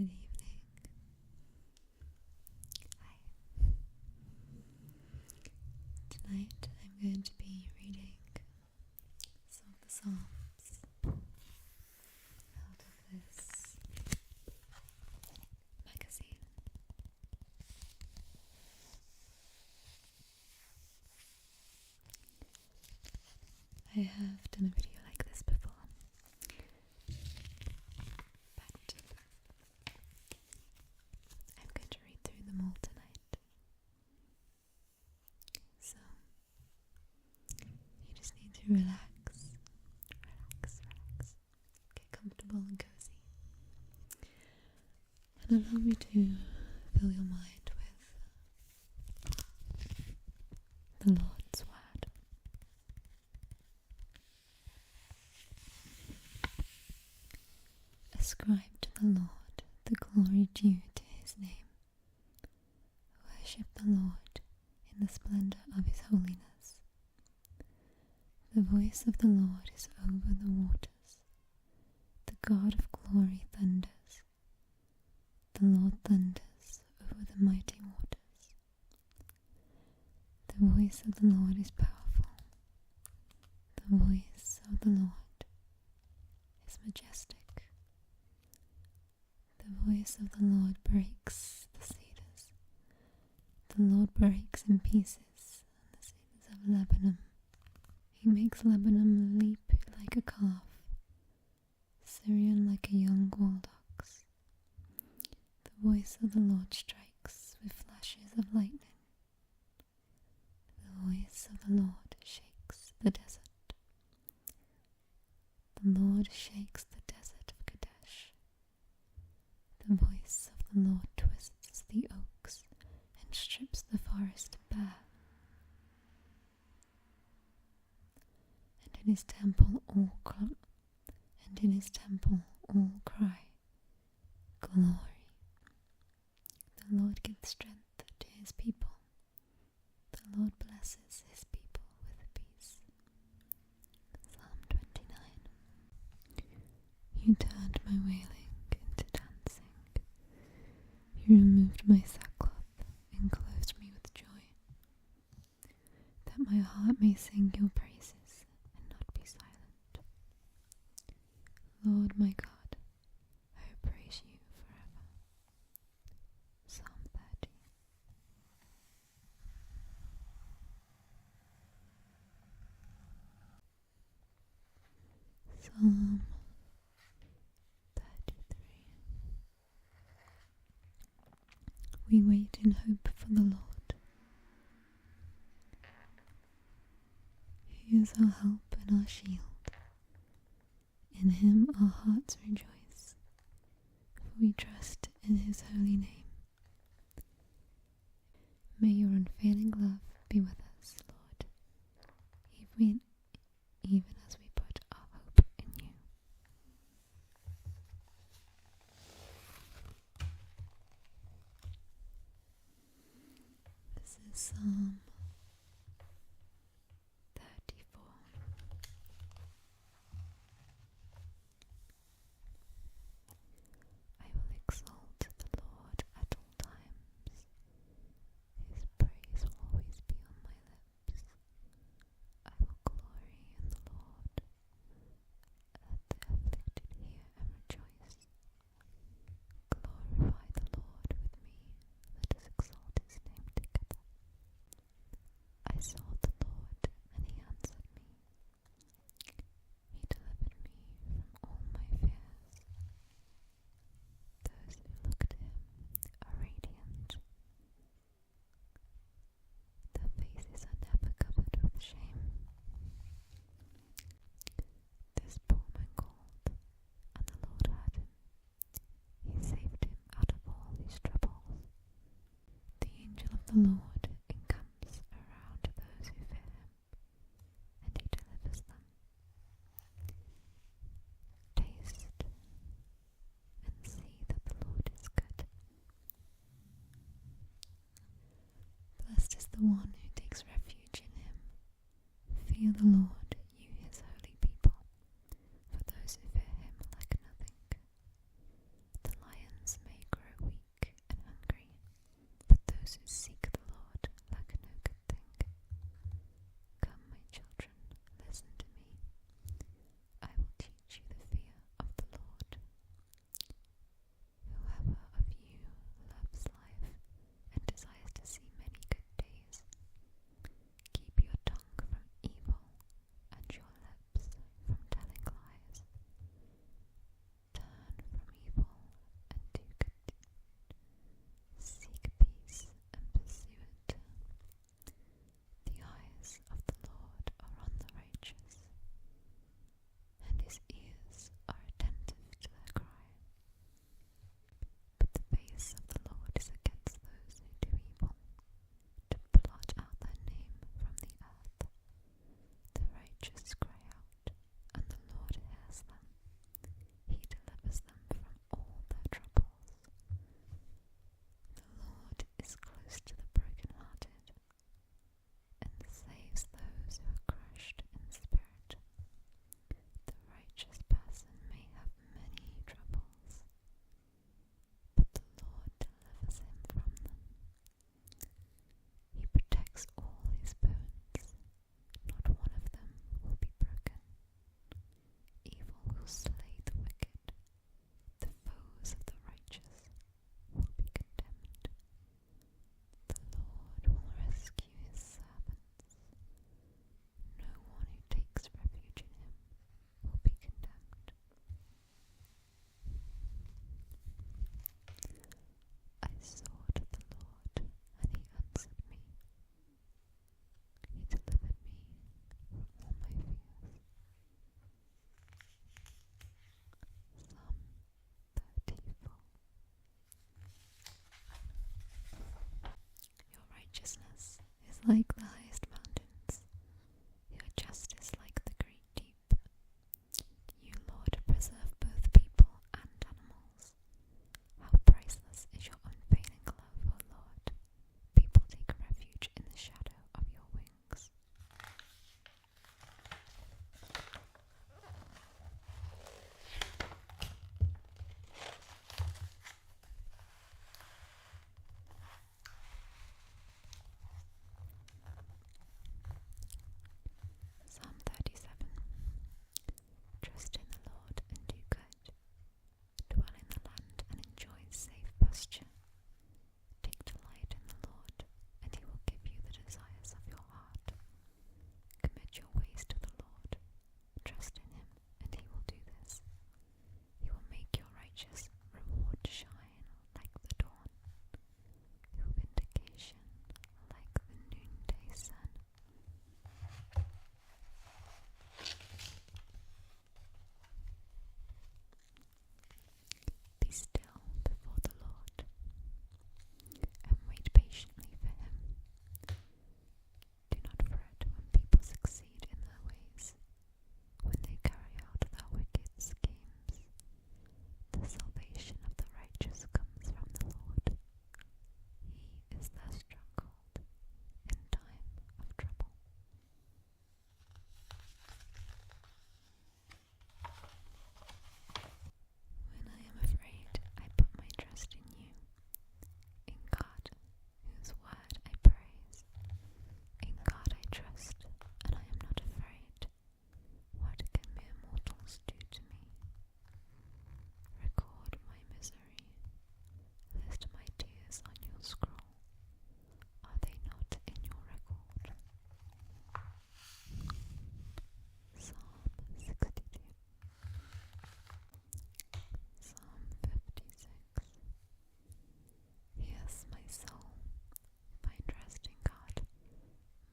Good evening. Hi. Tonight I'm going to be reading some of the Psalms out of this magazine. I have done a video like this before, but I'm going to read through them all tonight. So, you just need to relax, get comfortable and cozy, and allow me to fill your mind with the Lord's Word. Ascribe to the Lord the glory due to his name. Worship the Lord in the splendor of his holiness. The voice of the Lord is over the waters. The God of glory thunders. The Lord thunders over the mighty waters. The voice of the Lord is powerful. The voice of the Lord is majestic. The voice of the Lord breaks the cedars. The Lord breaks in pieces the cedars of Lebanon. He makes Lebanon leap like a calf, Syrian like a young wild ox. The voice of the Lord strikes with flashes of lightning. The voice of the Lord shakes the desert. The Lord shakes the desert of Kadesh. The voice of the Lord twists the oaks and strips the forest bare. And in his temple all cry, glory. The Lord gives strength to his people. The Lord blesses his people with peace. Psalm 29. You turned my wailing into dancing. You removed my sackcloth and clothed me with joy, that my heart may sing your praises and not be silent. Lord my God, I praise you forever. Psalm 30. Psalm 33. We wait in hope for the Lord. He is our help and our shield. In him our hearts rejoice, for we trust in his holy name. May your unfailing love be with us, Lord, even as we put our hope in you. This is Psalm 34. I will exalt the Lord at all times. His praise will always be on my lips. I will glory in the Lord. Let the afflicted hear and rejoice. Glorify the Lord with me. Let us exalt his name together. I sought the Lord, and he answered me. He delivered me from all my fears. Those who look to him are radiant. Their faces are never covered with shame. This poor man called, and the Lord heard him. He saved him out of all his troubles. The angel of the Lord encamps around those who fear him, and he delivers them. Taste and see that the Lord is good. Blessed is the one who takes refuge in him. Fear the Lord, you his holy people, for those who fear him lack nothing. The lions may those who seek the Lord lack no good thing. Come, my children, listen to me. I will teach you the fear of the Lord. Whoever of you loves life and desires to see many good days, keep your tongue from evil and your lips from telling lies. Turn from evil and do good. Seek peace and pursue it. The eyes of the Lord are on the righteous, and his ears are attentive to their cry. But the face of the Lord is against those who do evil, to blot out their name from the earth. The righteous cry out, and the Lord hears them. He delivers them from all their troubles. The Lord is close to the brokenhearted, and saves those who are crushed in spirit. The righteous person may have many troubles, but the Lord delivers him from them. He protects all his bones, not one of them will be broken. Evil will slay the wicked, the foes of the righteous will be condemned. The Lord will rescue his servants. No one who takes refuge in him will be condemned. I sought the Lord, and he answered me. He delivered me from all my fears. Psalm 34. Your righteousness is like the highest mountains, your justice like the great deep. You, Lord, preserve both people and animals. How priceless is your unfailing love, O Lord. People take refuge in the shadow of your wings. Psalm 37. Trust in the Lord and do good. Dwell in the land and enjoy safe pasture. Take delight in the Lord, and he will give you the desires of your heart. Commit your ways to the Lord. Trust in him, and he will do this. He will make your righteous reward shine like the dawn, your vindication like the noonday sun. Be still before the Lord, and wait patiently for him. Do not fret when people succeed in their ways, when they carry out their wicked schemes. The salvation of the righteous comes from the Lord. He is their stronghold in time of trouble. When I am afraid, I put my trust in you, in God, whose word I praise. In God I trust, and I am not afraid. What can mere mortals do to me? Record my misery. List my tears on your scroll. Are they not in your record? Psalm 62. Psalm 56. Yes, my soul, find rest in God.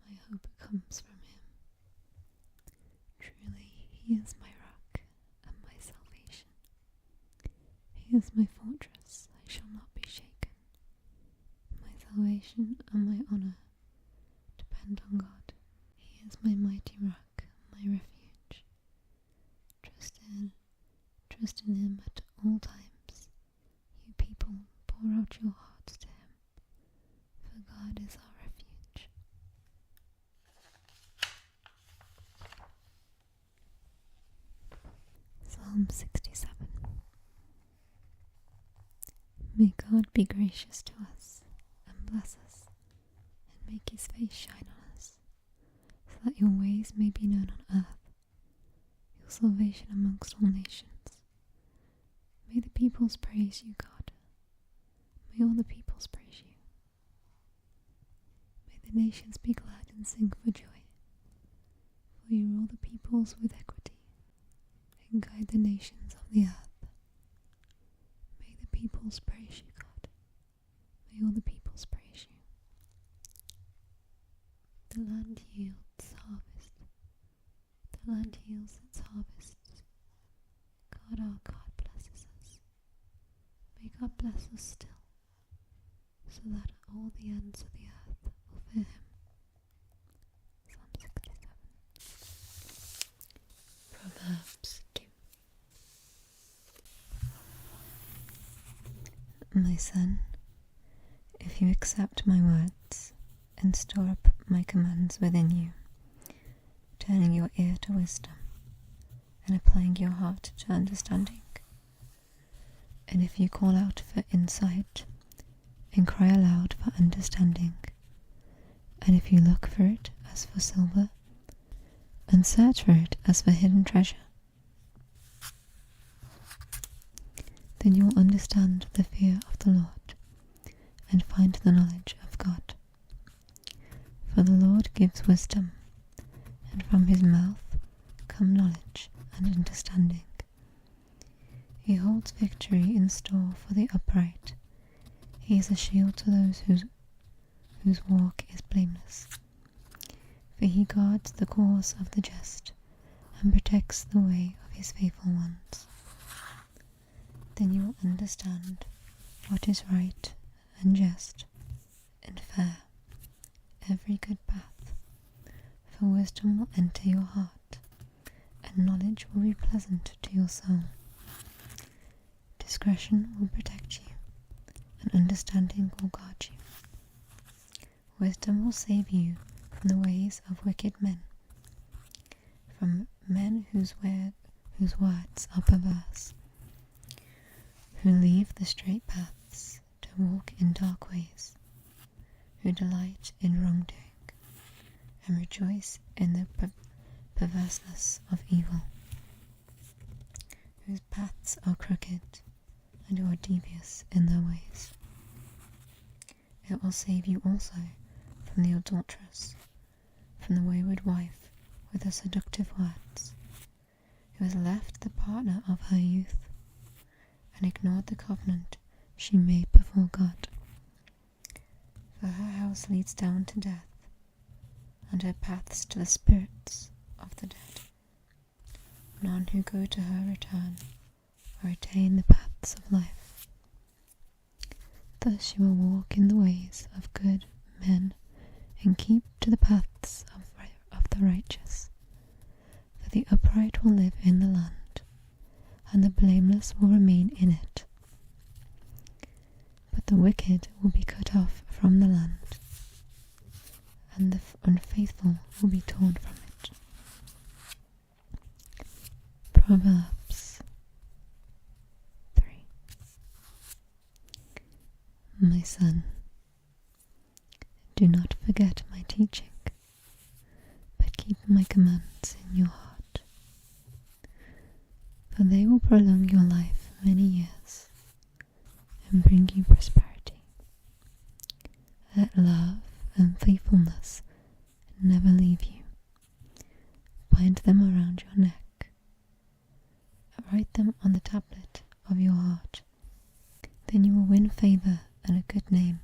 My hope comes from him. Truly, he is my rock and my salvation. He is my fortress, I shall not be shaken. My salvation and my honour depend on God. He is my mighty rock, my refuge. Trust in him at all times. You people, pour out your hearts to him, for God is our refuge. Psalm 67. May God be gracious to us and bless us, make his face shine on us, so that your ways may be known on earth, your salvation amongst all nations. May the peoples praise you, God. May all the peoples praise you. May the nations be glad and sing for joy. For you rule the peoples with equity and guide the nations of the earth. May the peoples praise you, God. May all the peoples praise you. The land yields harvest. The land yields its harvests. God our God blesses us. May God bless us still, so that all the ends of the earth will fear him. Psalm 67. Proverbs 2. My son, if you accept my words and store up my commands within you, turning your ear to wisdom and applying your heart to understanding, and if you call out for insight and cry aloud for understanding, and if you look for it as for silver and search for it as for hidden treasure, then you will understand the fear of the Lord and find the knowledge of God. For the Lord gives wisdom, and from his mouth come knowledge and understanding. He holds victory in store for the upright. He is a shield to those whose walk is blameless. For he guards the cause of the just and protects the way of his faithful ones. Then you will understand what is right and just and fair, every good path. For wisdom will enter your heart, and knowledge will be pleasant to your soul. Discretion will protect you, and understanding will guard you. Wisdom will save you from the ways of wicked men, from men whose words are perverse, who leave the straight paths to walk in dark ways, who delight in wrongdoing and rejoice in the perverseness of evil, whose paths are crooked and who are devious in their ways. It will save you also from the adulteress, from the wayward wife with her seductive words, who has left the partner of her youth and ignored the covenant she made before God. For her house leads down to death, and her paths to the spirits of the dead. None who go to her return or attain the paths of life. Thus you will walk in the ways of good men and keep to the paths of the righteous. For the upright will live in the land, and the blameless will remain in it. But the wicked will be cut off from the land, and the unfaithful will be torn from it. Proverbs 3. My son, do not forget my teaching, but keep my commands in your heart, for they will prolong your life many years and bring you prosperity. Let love and faithfulness never leave you. Bind them around your neck. Write them on the tablet of your heart. Then you will win favor and a good name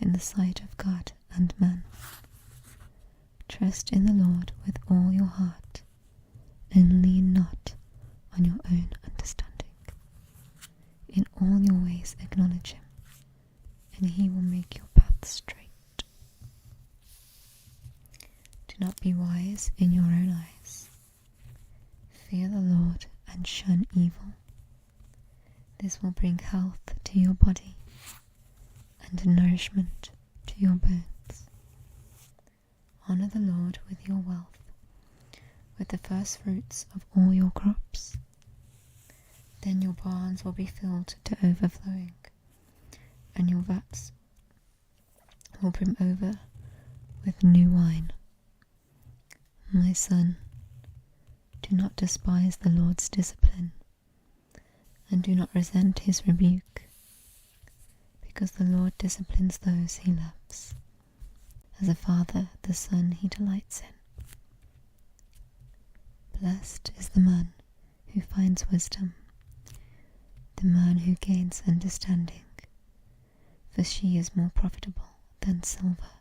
in the sight of God and man. Trust in the Lord with all your heart, and lean not on your own understanding. In all your ways acknowledge him, and he will make your path straight. Do not be wise in your own eyes. Fear the Lord and shun evil. This will bring health to your body and nourishment to your bones. Honor the Lord with your wealth, with the first fruits of all your crops. Then your barns will be filled to overflowing, and your vats will brim over with new wine. My son, do not despise the Lord's discipline, and do not resent his rebuke, because the Lord disciplines those he loves. As a father, the son he delights in. Blessed is the man who finds wisdom, the man who gains understanding, for she is more profitable than silver,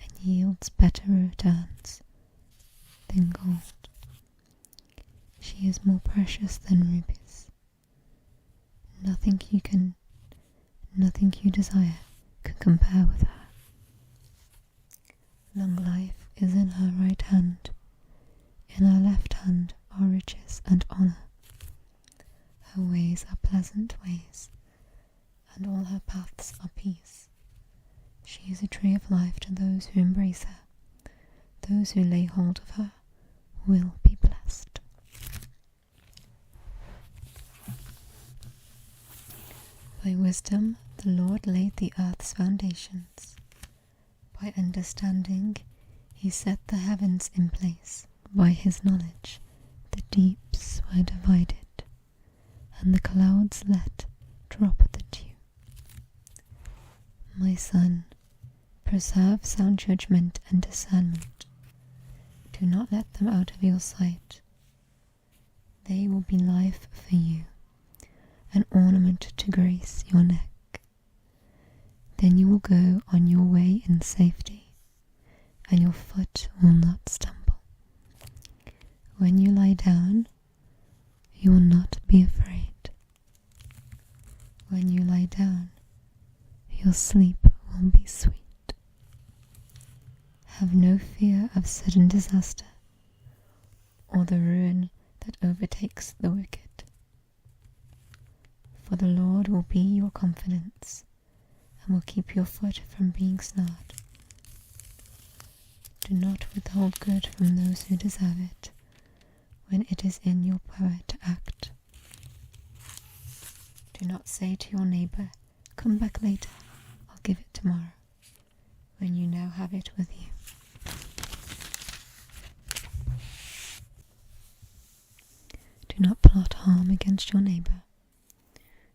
and yields better returns than gold. She is more precious than rubies. Nothing you desire can compare with her. Long life is in her right hand, in her left hand are riches and honour. Her ways are pleasant ways, and all her paths are peace. She is a tree of life to those who embrace her. Those who lay hold of her will be blessed. By wisdom the Lord laid the earth's foundations. By understanding he set the heavens in place. By his knowledge the deeps were divided, and the clouds let drop the dew. My son, preserve sound judgment and discernment. Do not let them out of your sight. They will be life for you, an ornament to grace your neck. Then you will go on your way in safety, and your foot will not stumble. When you lie down, you will not be afraid. When you lie down, your sleep will be sweet. Have no fear of sudden disaster, or the ruin that overtakes the wicked. For the Lord will be your confidence, and will keep your foot from being snared. Do not withhold good from those who deserve it, when it is in your power to act. Do not say to your neighbour, "Come back later, I'll give it tomorrow," when you now have it with you. Do not plot harm against your neighbour,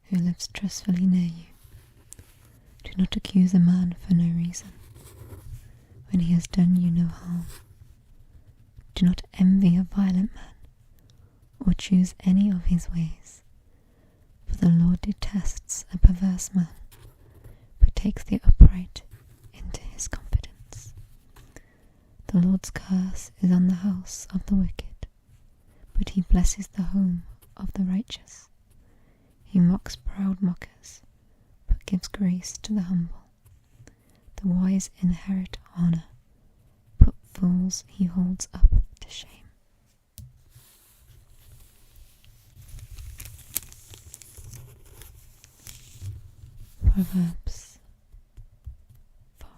who lives trustfully near you. Do not accuse a man for no reason, when he has done you no harm. Do not envy a violent man, or choose any of his ways, for the Lord detests a perverse man, but takes the upright into his confidence. The Lord's curse is on the house of the wicked, but he blesses the home of the righteous. He mocks proud mockers, but gives grace to the humble. The wise inherit honour, but fools he holds up to shame. Proverbs 4.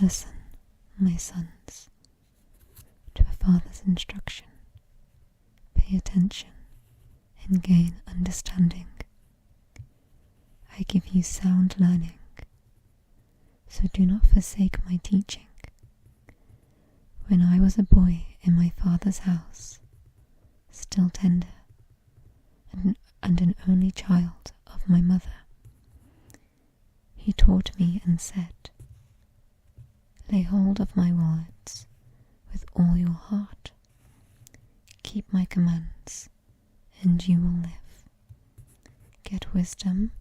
Listen, my sons, to a father's instruction. Pay attention and gain understanding. I give you sound learning, so do not forsake my teaching. When I was a boy in my father's house, still tender, and an only child of my mother, he taught me and said, "Lay hold of my words with all your heart. Keep my commands, and you will live. Get wisdom,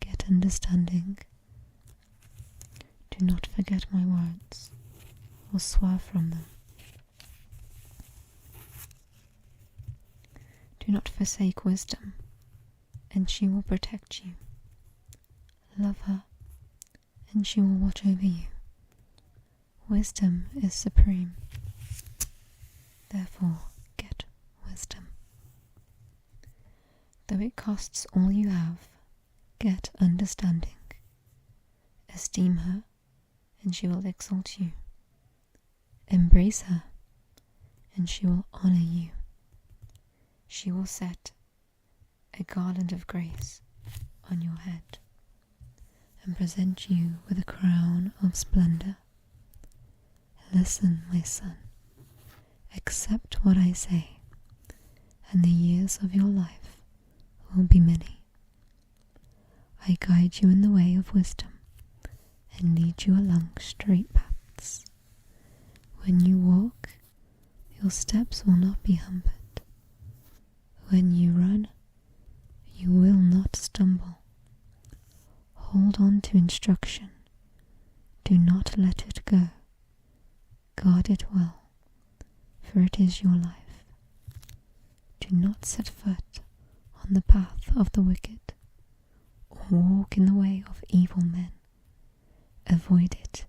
get understanding. Do not forget my words, or swerve from them. Do not forsake wisdom, and she will protect you. Love her, and she will watch over you. Wisdom is supreme. Therefore, get wisdom. Though it costs all you have, get understanding. Esteem her, and she will exalt you. Embrace her, and she will honour you. She will set a garland of grace on your head, and present you with a crown of splendor. Listen, my son, accept what I say, and the years of your life will be many. I guide you in the way of wisdom and lead you along straight paths. When you walk, your steps will not be hampered. When you run, you will not stumble. Hold on to instruction. Do not let it go. Guard it well, for it is your life. Do not set foot on the path of the wicked, or walk in the way of evil men. Avoid it.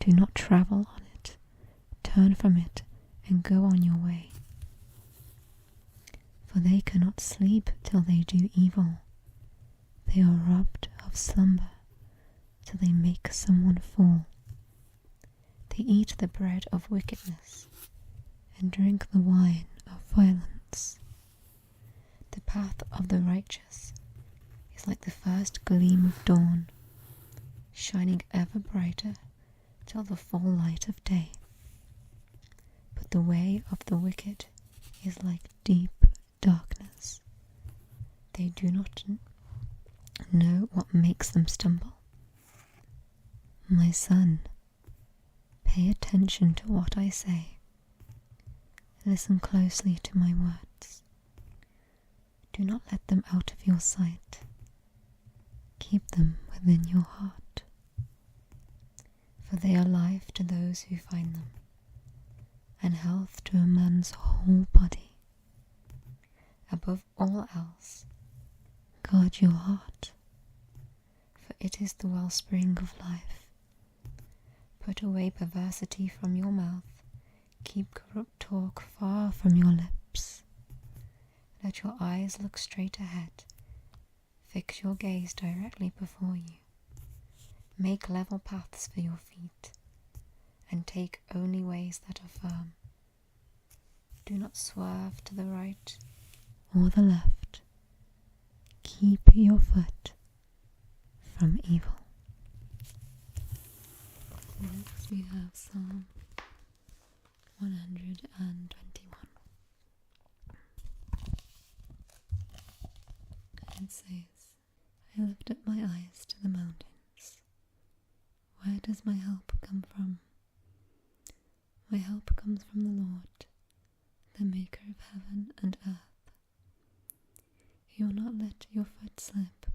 Do not travel on it. Turn from it and go on your way. For they cannot sleep till they do evil. They are robbed of slumber till they make someone fall. They eat the bread of wickedness and drink the wine of violence. The path of the righteous is like the first gleam of dawn, shining ever brighter till the full light of day. But the way of the wicked is like deep darkness. They do not know what makes them stumble. My son, pay attention to what I say. Listen closely to my words. Do not let them out of your sight. Keep them within your heart, for they are life to those who find them, and health to a man's whole body. Above all else, guard your heart, for it is the wellspring of life. Put away perversity from your mouth, keep corrupt talk far from your lips. Let your eyes look straight ahead, fix your gaze directly before you. Make level paths for your feet, and take only ways that are firm. Do not swerve to the right or the left. Keep your foot from evil. Next we have Psalm 121. And it says, I lift up my eyes to the mountains. Where does my help come from? My help comes from the Lord, the maker of heaven and earth. He will not let your foot slip.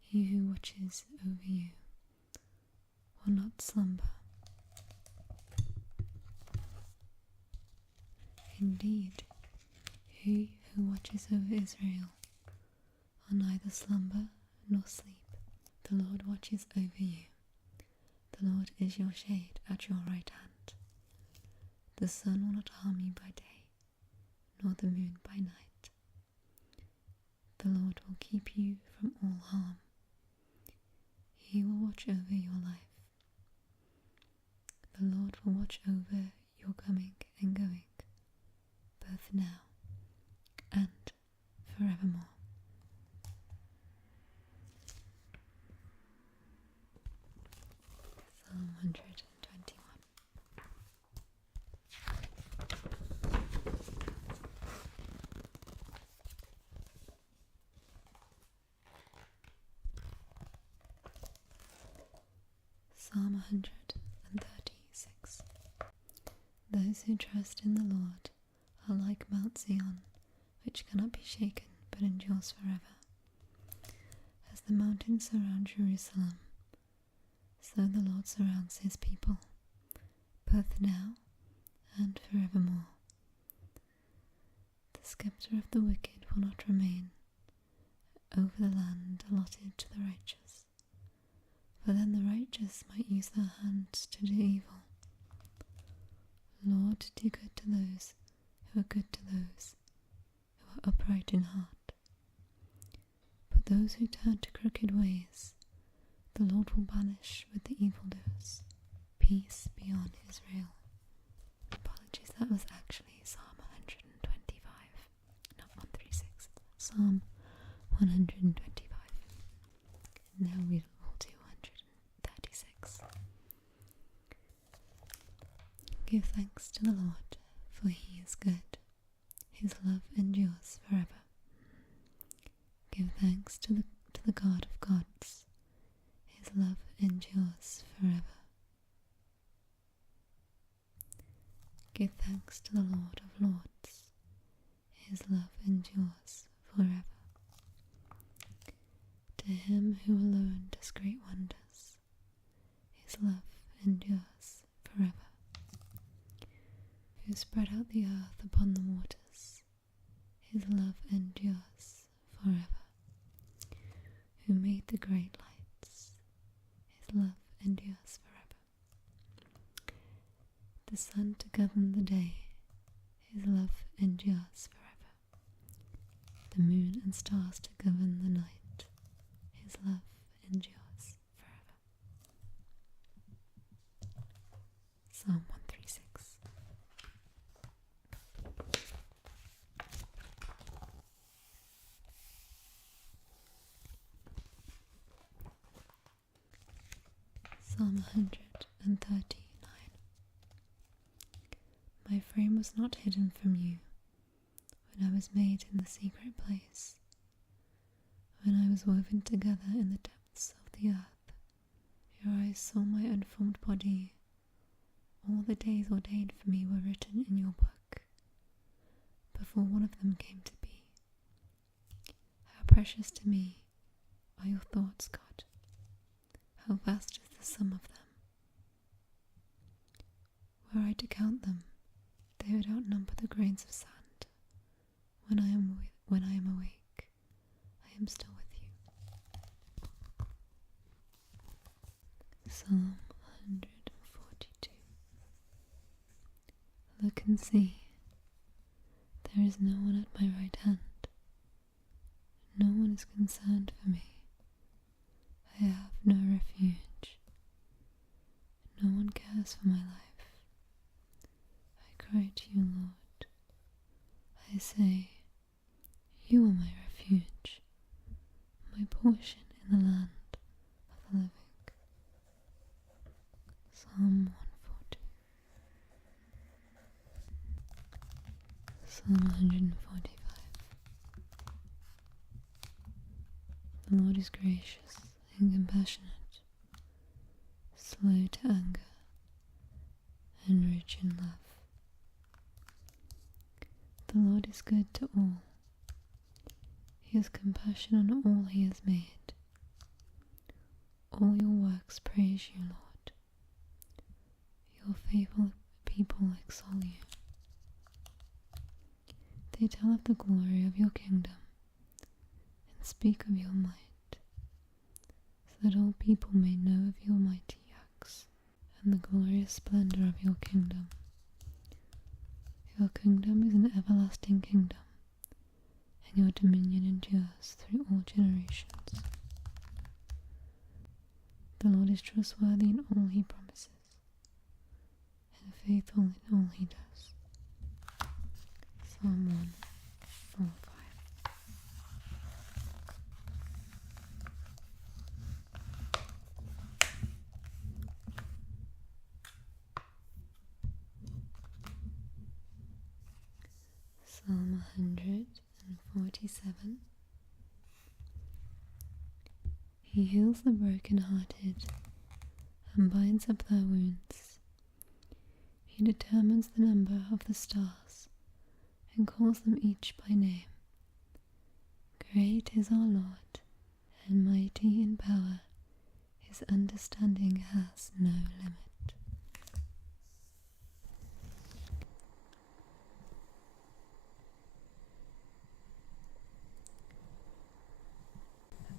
He who watches over you will not slumber. Indeed, he who watches over Israel will neither slumber nor sleep. The Lord watches over you. The Lord is your shade at your right hand. The sun will not harm you by day, nor the moon by night. The Lord will keep you from all harm. He will watch over your life. The Lord will watch over your coming and going, both now and forevermore. Psalm 121. Psalm 136. Those who trust in the Lord are like Mount Zion, which cannot be shaken but endures forever. As the mountains surround Jerusalem, so the Lord surrounds his people, both now and forevermore. The scepter of the wicked will not remain over the land allotted to the righteous, for then the righteous might use their hands to do evil. Lord, do good to those who are good to those who are upright in heart. But those who turn to crooked ways, the Lord will banish with the evildoers. Peace be on Israel. Apologies, that was actually Psalm 125, not 136. Psalm 125. Now we will thanks to the God of gods. His love endures forever. Give thanks to the Lord of lords. His love endures forever. To him who alone does great wonders, his love endures forever. Who spread out the earth upon the waters, his love endures forever. Who made the great lights, his love endures forever. The sun to govern the day, his love endures forever. The moon and stars to govern the night, his love endures forever. Psalm 136. Psalm 139. My frame was not hidden from you when I was made in the secret place, when I was woven together in the depths of the earth. Your eyes saw my unformed body. All the days ordained for me were written in your book, before one of them came to be. How precious to me are your thoughts, God. How vast is the sum of them. Were I to count them, they would outnumber the grains of sand. When I am awake, I am still with you. Psalm 142. Look and see, there is no one at my right hand. No one is concerned for me. I have no refuge. No one cares for my life. I cry to you, Lord. I say, you are my refuge, my portion in the land of the living. Psalm 140. Psalm 145. The Lord is gracious and compassionate, slow to anger, and rich in love. The Lord is good to all. He has compassion on all he has made. All your works praise you, Lord. Your faithful people extol you. They tell of the glory of your kingdom and speak of your might, so that all people may know of your mighty acts and the glorious splendor of your kingdom. Your kingdom is an everlasting kingdom, and your dominion endures through all generations. The Lord is trustworthy in all he promises, and faithful in all he does. Psalm 145. Psalm 147. He heals the broken-hearted and binds up their wounds. He determines the number of the stars and calls them each by name. Great is our Lord, and mighty in power. His understanding has no limit.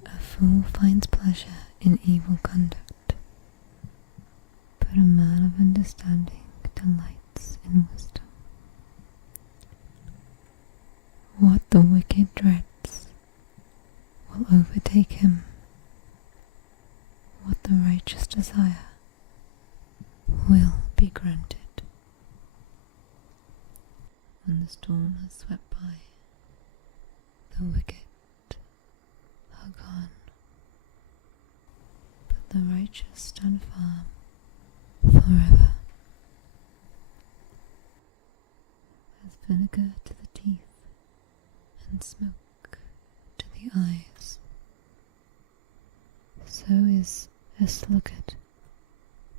A fool finds pleasure in evil conduct, but a man of understanding delights in wisdom. What the wicked dreads will overtake him. What the righteous desire will be granted. When the storm has swept by, the wicked are gone, but the righteous stand firm forever. As vinegar to the teeth and smoke to the eyes, is a sluggard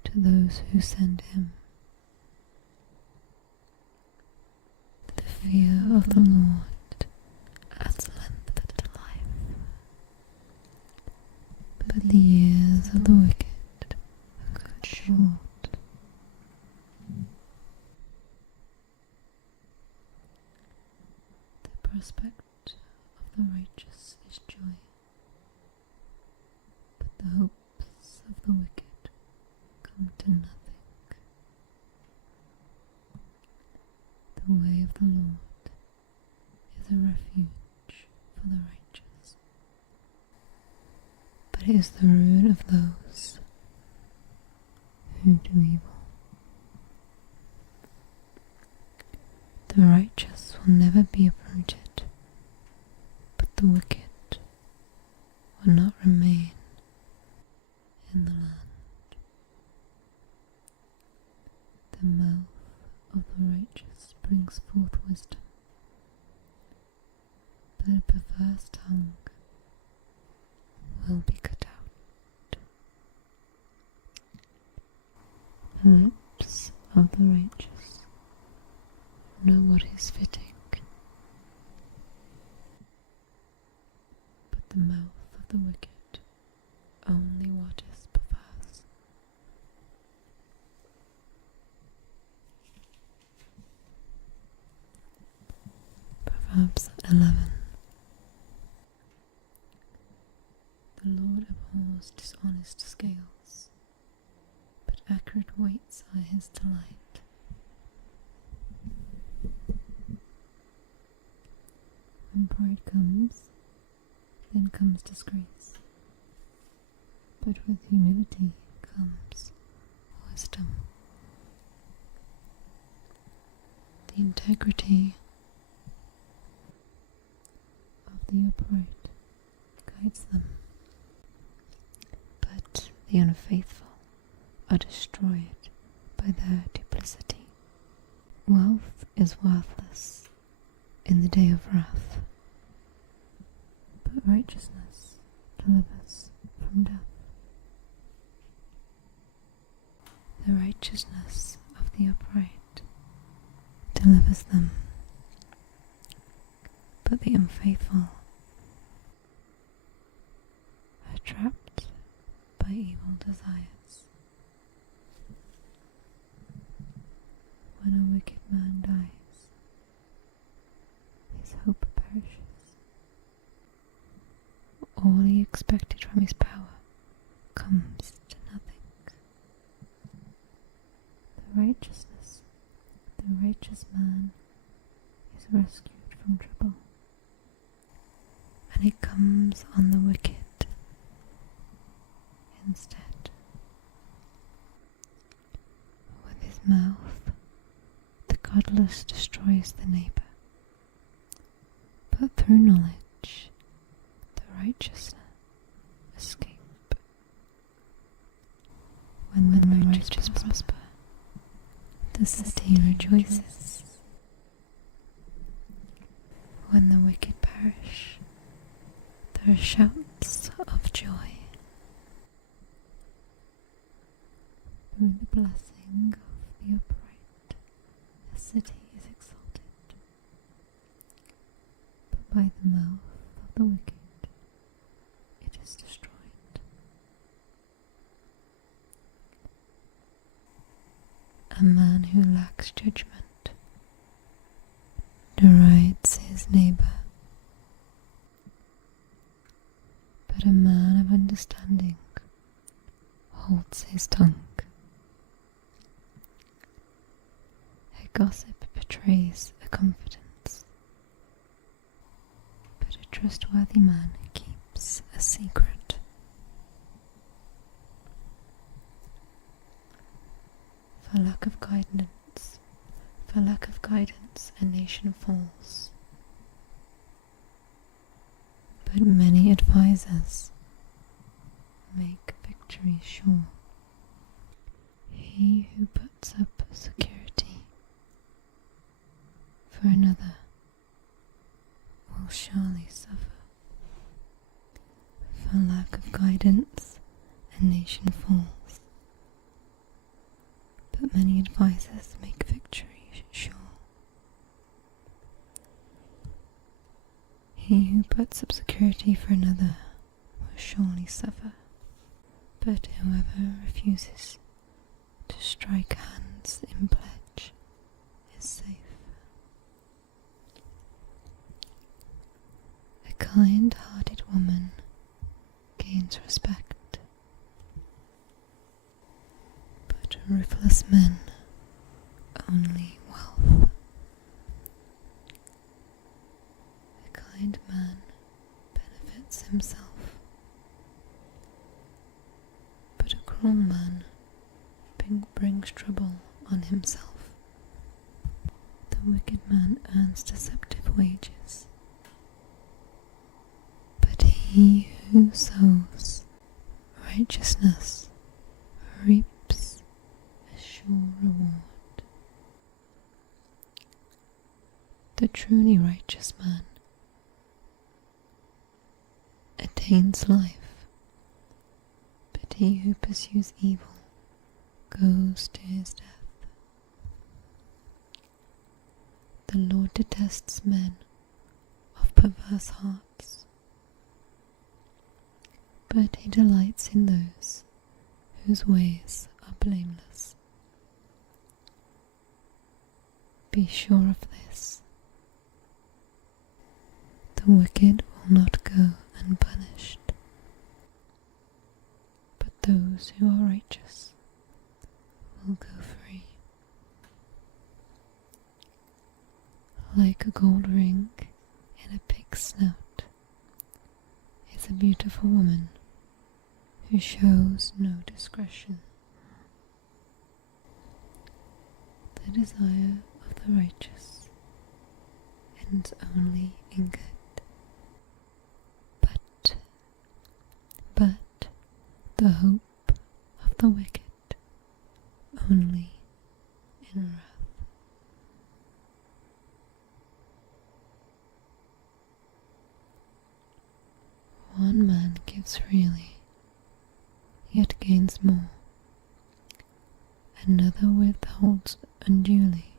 to those who send him. The fear of the Lord adds length to life, but the years of the wicked are cut short. The prospect of the righteous is joy, but the hopes of the wicked come to nothing. The way of the Lord is a refuge for the righteous, but it is the ruin of those who do evil. The righteous will never be uprooted, but the wicked will not remain in the land. The mouth of the righteous brings forth wisdom, but a perverse tongue will be cut out. The lips of the righteous know what is fitting, but the mouth of the wicked only what is perverse. Proverbs 11. The Lord abhors dishonest scales, but accurate weights are his delight. When pride comes, then comes disgrace, but with humility comes wisdom. The integrity of the upright guides them, but the unfaithful are destroyed by their duplicity. Wealth is worthless in the day of wrath, but righteousness delivers from death. The righteousness of the upright delivers them, but the unfaithful are trapped by evil desires. When a wicked man dies, his hope perishes. All he expected from his power comes to nothing. The righteous man is rescued from trouble, and it comes on the wicked instead. With his mouth, the godless destroys the neighbor, but through knowledge, the righteous escape. When the righteous prosper, the city rejoices. When the wicked perish, there are shouts of joy. Through the blessing of the upright, a city is exalted, but by the mouth of the wicked it is destroyed. A man who lacks judgment derides his neighbor, but a man of understanding holds his tongue. A gossip betrays a confidence, but a trustworthy man keeps a secret. For lack of guidance, a nation falls, but many advisers make victory sure. He who puts up security for another will surely suffer. For lack of guidance, a nation falls, but many advisers make victory sure. He who puts up security for another will surely suffer, but whoever refuses to strike hands in pledge is safe. A kind-hearted woman gains respect, but ruthless men only wealth. A kind man benefits himself, but a cruel man brings trouble on himself. The wicked man earns deceptive wages, but he who sows righteousness reaps a sure reward. The truly righteous man attains life, but he who pursues evil goes to his death. The Lord detests men of perverse hearts, but he delights in those whose ways are blameless. Be sure of this: the wicked will not go unpunished, but those who are righteous will go free. Like a gold ring in a pig's snout is a beautiful woman who shows no discretion. The desire of the righteous ends only in good, but the hope of the wicked only in wrath. One man gives freely, yet gains more. Another withholds unduly,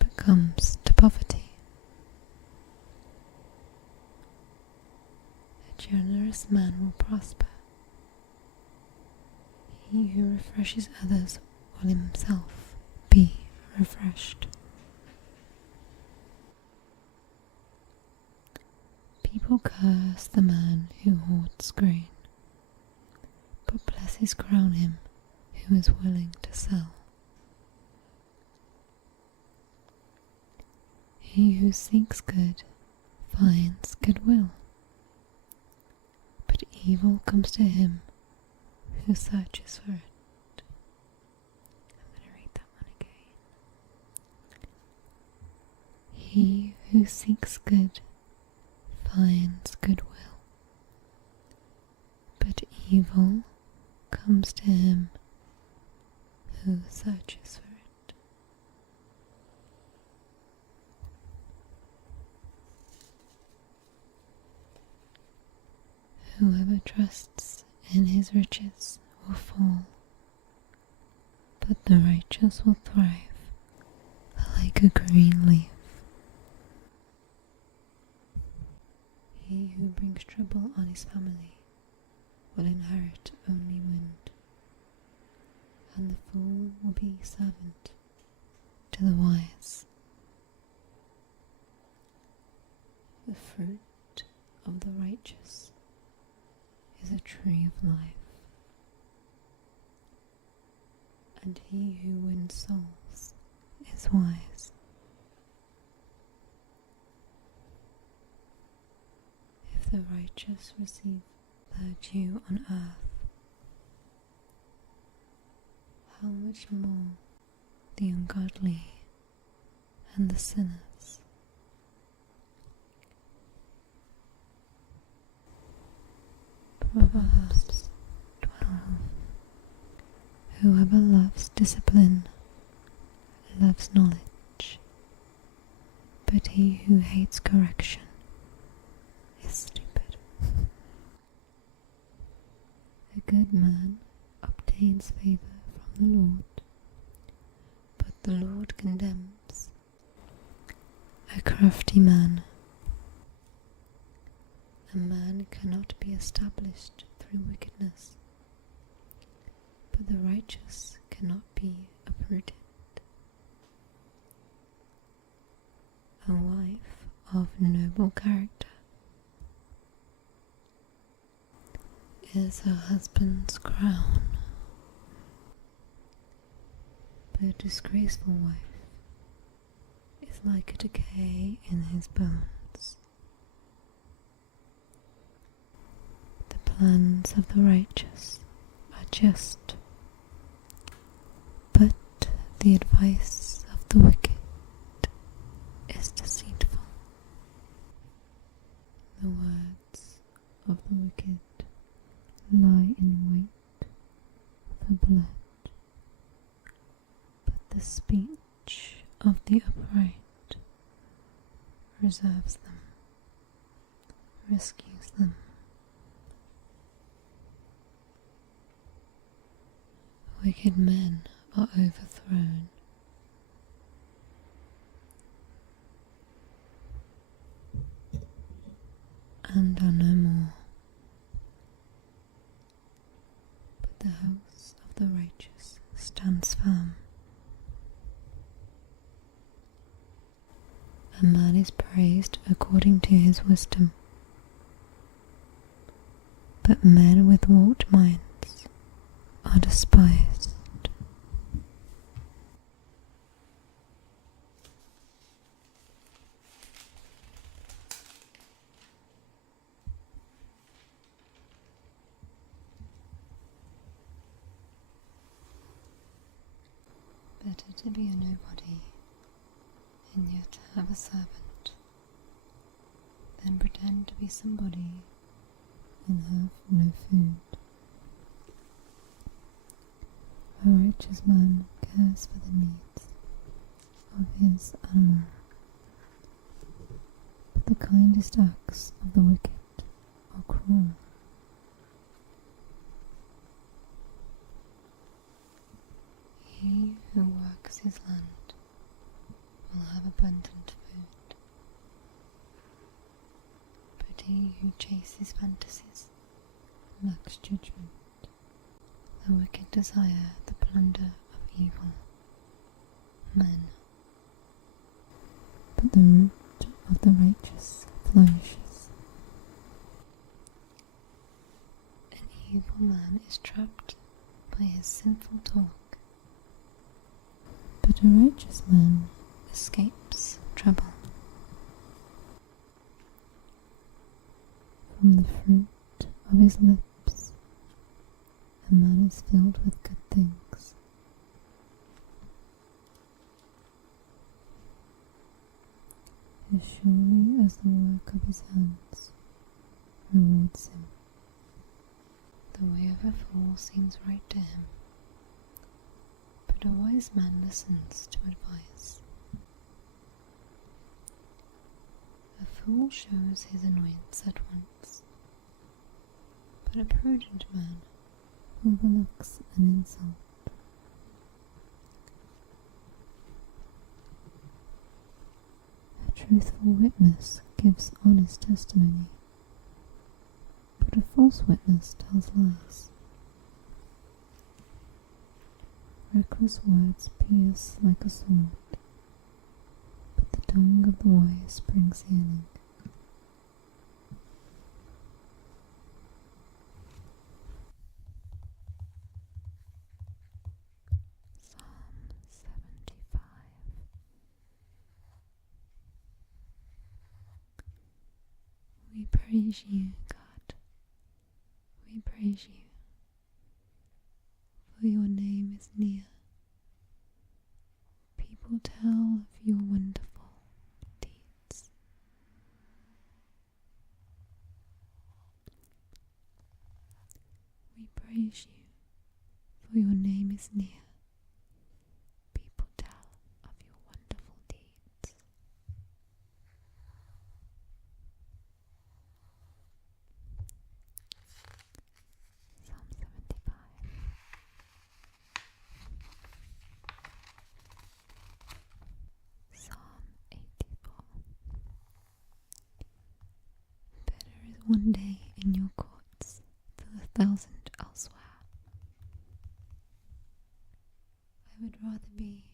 but comes to poverty. A generous man will prosper. He who refreshes others will himself be refreshed. People curse the man who hoards grain, but blessings crown him who is willing to sell. He who seeks good finds goodwill, but evil comes to him who searches for it. I'm going to read that one again. He who seeks good finds goodwill, but evil comes to him who searches for it. Whoever trusts in his riches will fall, but the righteous will thrive like a green leaf. He who brings trouble on his family will inherit only wind, and the fool will be servant to the wise. The fruit of the righteous is a tree of life, and he who wins souls is wise. If the righteous receive their due on earth, how much more the ungodly and the sinners? Proverbs 12. Whoever loves discipline loves knowledge, but he who hates correction is stupid. good man obtains favor from the Lord, but the Lord condemns a crafty man. A man cannot be established through wickedness, but the righteous cannot be uprooted. A wife of noble character is her husband's crown, but a disgraceful wife is like a decay in his bones. The plans of the righteous are just, but the advice of the wicked is deceitful. The words of the wicked lie in wait for blood, but the speech of the upright reserves them, rescues them. Wicked men are overthrown, and are no more, but the house of the righteous stands firm. A man is praised according to his wisdom, but men with warped minds are despised. Better to be a nobody and yet have a servant than pretend to be somebody and have no food. A righteous man cares for the needs of his animal, but the kindest acts of the wicked are cruel. He who works his land will have abundant food, but he who chases fantasies lacks judgment. The wicked desire the plunder of evil men, but the root of the righteous flourishes. An evil man is trapped by his sinful talk, but a righteous man escapes trouble. From the fruit of his lips, a man is filled with good things. As surely as the work of his hands rewards him. The way of a fool seems right to him, but a wise man listens to advice. A fool shows his annoyance at once, but a prudent man overlooks an insult. A truthful witness gives honest testimony, but a false witness tells lies. Reckless words pierce like a sword, but the tongue of the wise brings healing. Psalm 75. We praise you, God. We praise you, for your name is near. People tell of your wonderful deeds. We praise you, for your name is near. People tell of your wonderful deeds. Psalm 75. one day in your courts than 1,000 elsewhere. I would rather be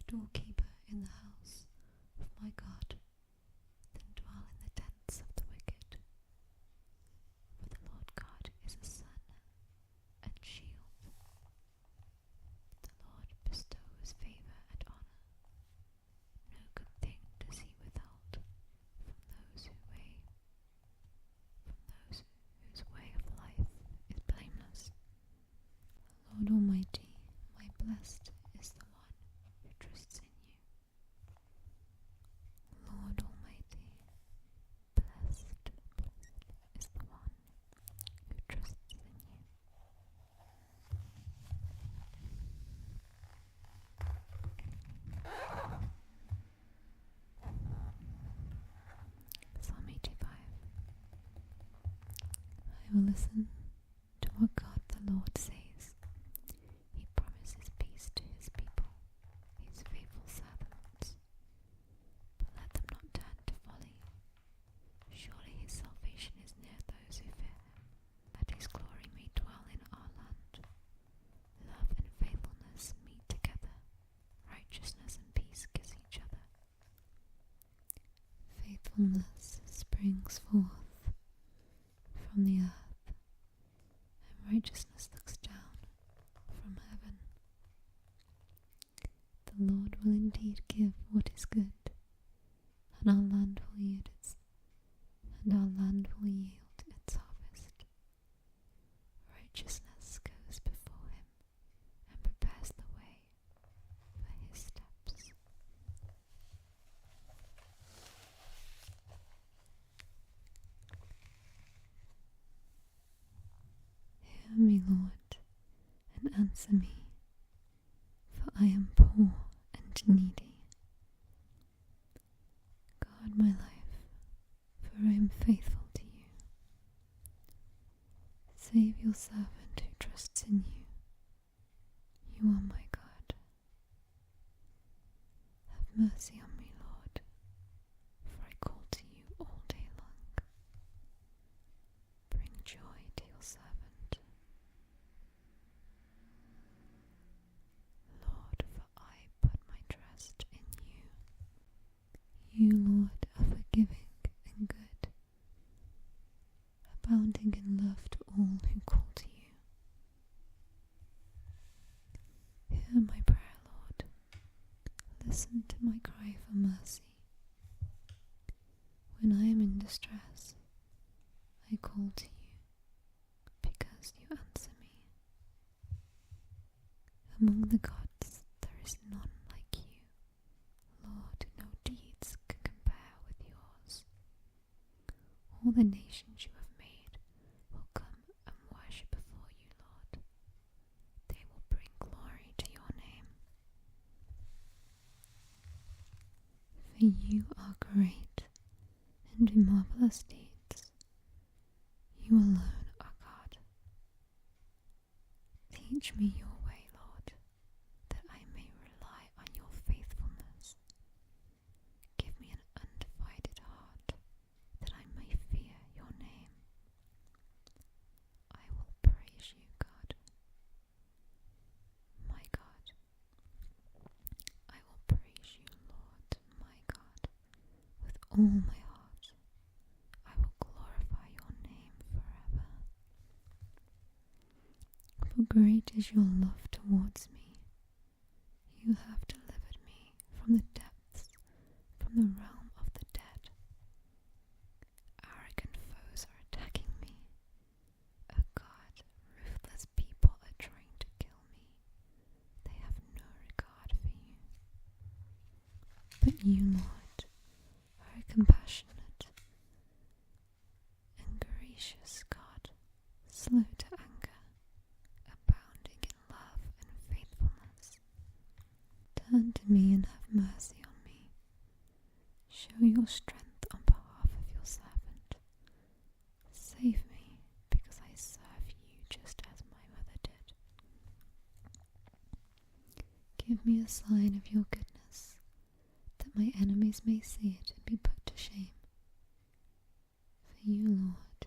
a doorkeeper in the house of my God than dwell in the tents of the wicked. For the Lord God is a sun and shield. The Lord bestows favor and honor. No good thing does he withhold from those whose way of life is blameless. Lord Almighty, my blessed is the one who trusts in you. Lord Almighty, blessed is the one who trusts in you. Psalm 85. I will listen to what God the Lord says. He promises peace to his people, his faithful servants. But let them not turn to folly. Surely his salvation is near those who fear him. Let his glory may dwell in our land. Love and faithfulness meet together. Righteousness and peace kiss each other. Faithfulness springs forth from the earth, and righteousness looks down from heaven. The Lord will indeed give what is good, and our land will yield its harvest. Righteousness goes before him and prepares the way for his steps. Hear me, Lord, and answer me, for I am poor and needy. Guard my life, for I am faithful to you. Save your servant who trusts in you. You are my God. Have mercy on me, Lord, for I call to you all day long. Bring joy to your servant. Lord, for I put my trust in you. You, Lord, are forgiving and good, abounding in love to all who call to you. Hear my prayer, Lord. Listen to my cry for mercy. When I am in distress, I call to you, because you answer me. Among the gods there is none like you. Lord, no deeds can compare with yours. All the nations you have made will come and worship before you, Lord. They will bring glory to your name. For you are great and do marvelous deeds. You alone are God. Teach me your way, Lord, that I may rely on your faithfulness. Give me an undivided heart, that I may fear your name. I will praise you, God. My God. I will praise you, Lord, my God, with all my heart. I will glorify your name forever. For great is your love towards me. You have delivered me from the depths, from the realm of the dead. Arrogant foes are attacking me. Oh God, ruthless people are trying to kill me. They have no regard for you. But you, Lord, are a compassionate and gracious God, slow to anger, abounding in love and faithfulness. Turn to me and have mercy on me. Show your strength on behalf of your servant. Save me, because I serve you just as my mother did. Give me a sign of your goodness, that my enemies may see it and be put to shame. For you, Lord,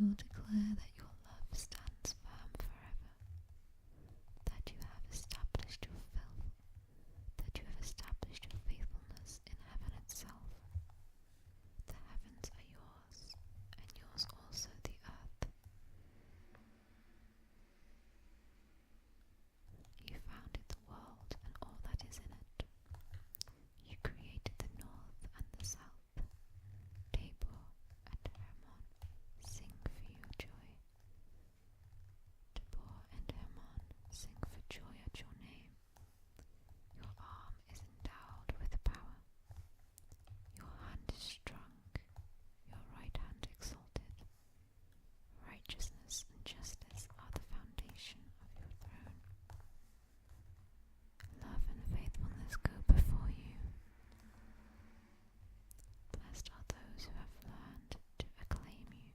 will declare that your love stands firm forever, that you have established your faithfulness in heaven itself. The heavens are yours, and yours also the earth. You founded the world and all that is in it. You created the north and the south. Tabor and Hermon sing for your joy. Tabor and Hermon sing for joy at your name. Your arm is endowed with power. Your hand is strong, your right hand exalted. Righteousness and justice are the foundation of your throne. Love and faithfulness go before you. Blessed are those who have learned to acclaim you,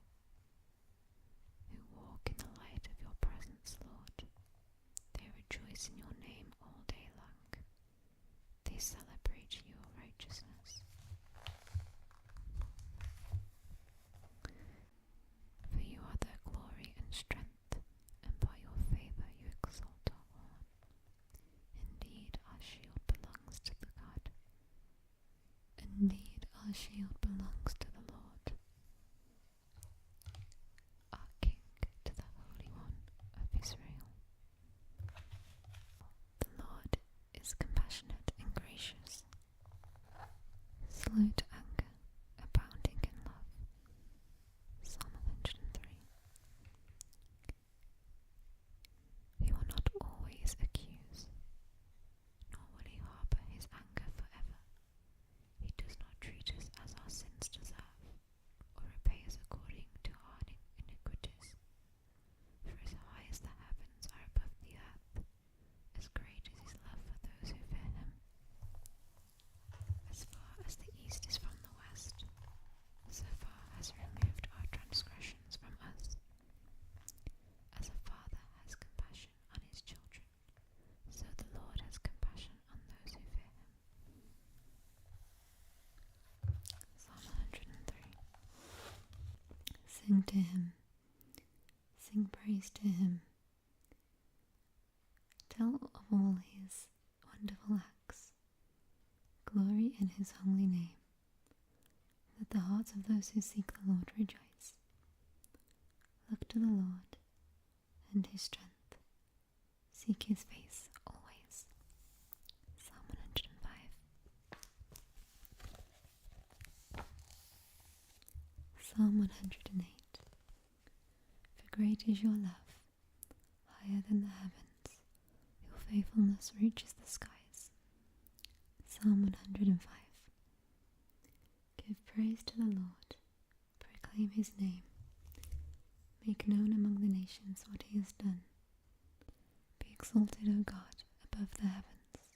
who walk in the light of your presence, Lord. They rejoice in your name all day long. They celebrate your righteousness. For you are their glory and strength, and by your favor you exalt our horn. Indeed, our shield belongs to the God. Indeed, our shield belongs to the Lord, our King, to the Holy One of Israel. The Lord is compassionate and gracious, slow to anger, abounding in love. Psalm 103. He will not always accuse, nor will he harbor his anger forever. He does not treat us as our sins deserve, or repay us according to our iniquities. For as high as the heavens are above the earth, as great is his love for those who fear him. As far as the east is from the west, so far has he removed our transgressions from us. As a father has compassion on his children, so the Lord has compassion on those who fear him. Psalm 103. Sing to him, sing praise to him. Tell of all his wonderful acts. Glory in his holy name. Let the hearts of those who seek the Lord rejoice. Look to the Lord and his strength. Seek his face always. Psalm 105. Psalm 108. For great is your love, higher than the heavens. Your faithfulness reaches the skies. Psalm 105. Give praise to the Lord, proclaim his name. Make known among the nations what he has done. Be exalted, O God, above the heavens.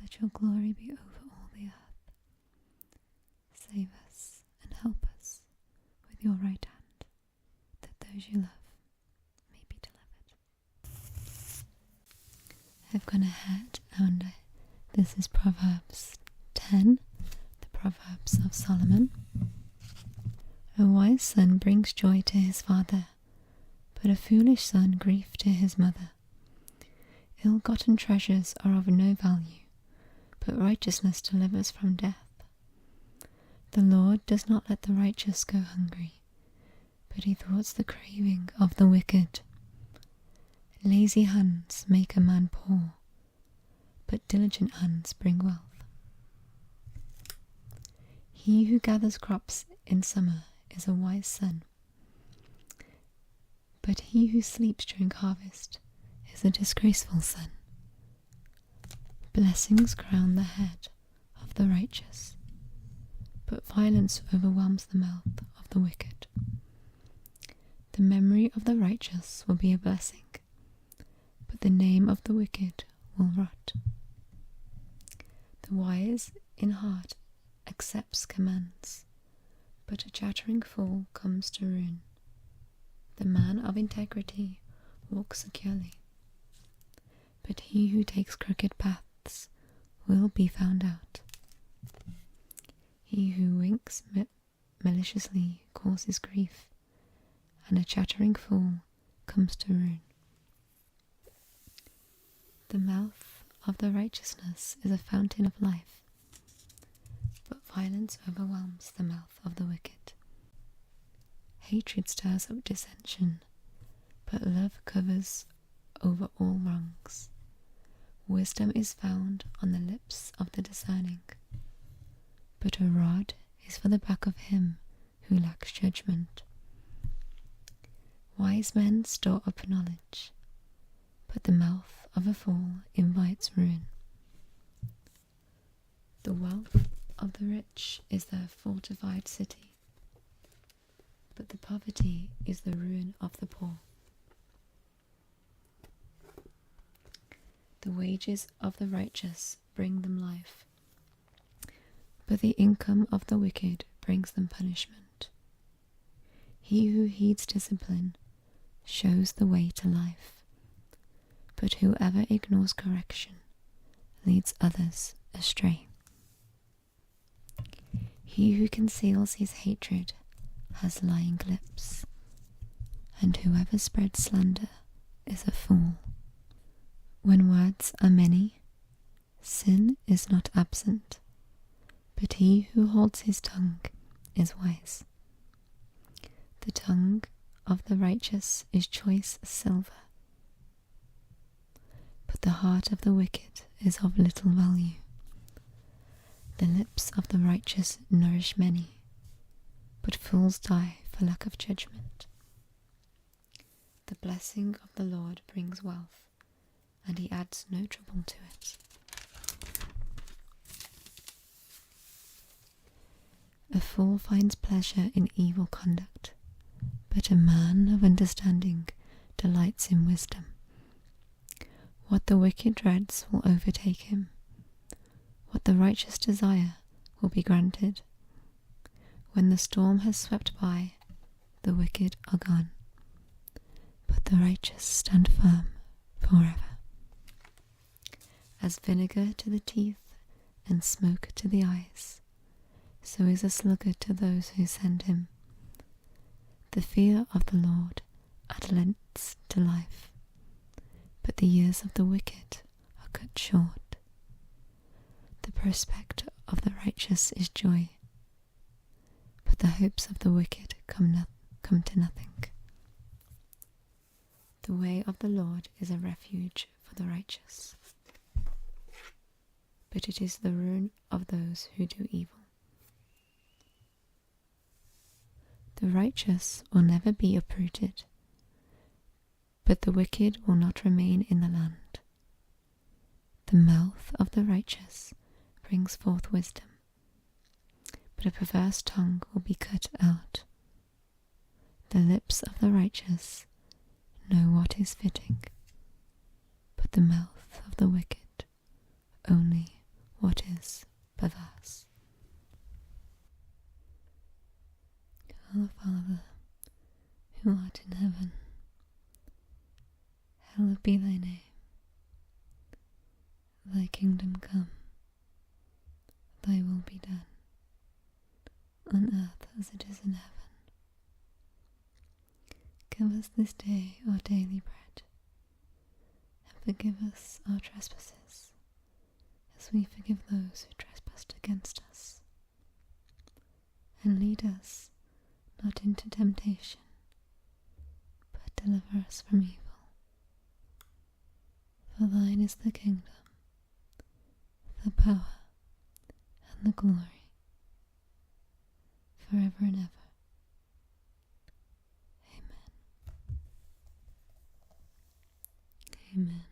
Let your glory be over all the earth. Save us and help us with your right hand, that those you love may be delivered. I've gone ahead and this is Proverbs 10, the Proverbs of Solomon. A wise son brings joy to his father, but a foolish son grief to his mother. Ill-gotten treasures are of no value, but righteousness delivers from death. The Lord does not let the righteous go hungry, but he thwarts the craving of the wicked. Lazy hands make a man poor, but diligent hands bring wealth. He who gathers crops in summer is a wise son, but he who sleeps during harvest is a disgraceful son. Blessings crown the head of the righteous, but violence overwhelms the mouth of the wicked. The memory of the righteous will be a blessing, but the name of the wicked will rot. The wise in heart accepts commands, but a chattering fool comes to ruin. The man of integrity walks securely, but he who takes crooked paths will be found out. He who winks maliciously causes grief, and a chattering fool comes to ruin. The mouth of the righteousness is a fountain of life, but violence overwhelms the mouth of the wicked. Hatred stirs up dissension, but love covers over all wrongs. Wisdom is found on the lips of the discerning, but a rod is for the back of him who lacks judgment. Wise men store up knowledge, but the mouth of a fool invites ruin. The wealth of the rich is their fortified city, but the poverty is the ruin of the poor. The wages of the righteous bring them life, but the income of the wicked brings them punishment. He who heeds discipline shows the way to life, but whoever ignores correction leads others astray. He who conceals his hatred has lying lips, and whoever spreads slander is a fool. When words are many, sin is not absent, but he who holds his tongue is wise. The tongue of the righteous is choice silver, but the heart of the wicked is of little value. The lips of the righteous nourish many, but fools die for lack of judgment. The blessing of the Lord brings wealth, and he adds no trouble to it. A fool finds pleasure in evil conduct, but a man of understanding delights in wisdom. What the wicked dreads will overtake him. What the righteous desire will be granted. When the storm has swept by, the wicked are gone, but the righteous stand firm forever. As vinegar to the teeth and smoke to the eyes, so is a sluggard to those who send him. The fear of the Lord adds length to life, but the years of the wicked are cut short. The prospect of the righteous is joy, but the hopes of the wicked come to nothing. The way of the Lord is a refuge for the righteous, but it is the ruin of those who do evil. The righteous will never be uprooted, but the wicked will not remain in the land. The mouth of the righteous brings forth wisdom, but a perverse tongue will be cut out. The lips of the righteous know what is fitting, but the mouth of the wicked only what is perverse. Our Father, who art in heaven, hallowed be thy name. Thy kingdom come, thy will be done, on earth as it is in heaven. Give us this day our daily bread, and forgive us our trespasses, as we forgive those who trespass against us. And lead us not into temptation, but deliver us from evil. For thine is the kingdom, the power, and the glory, forever and ever. Amen. Amen.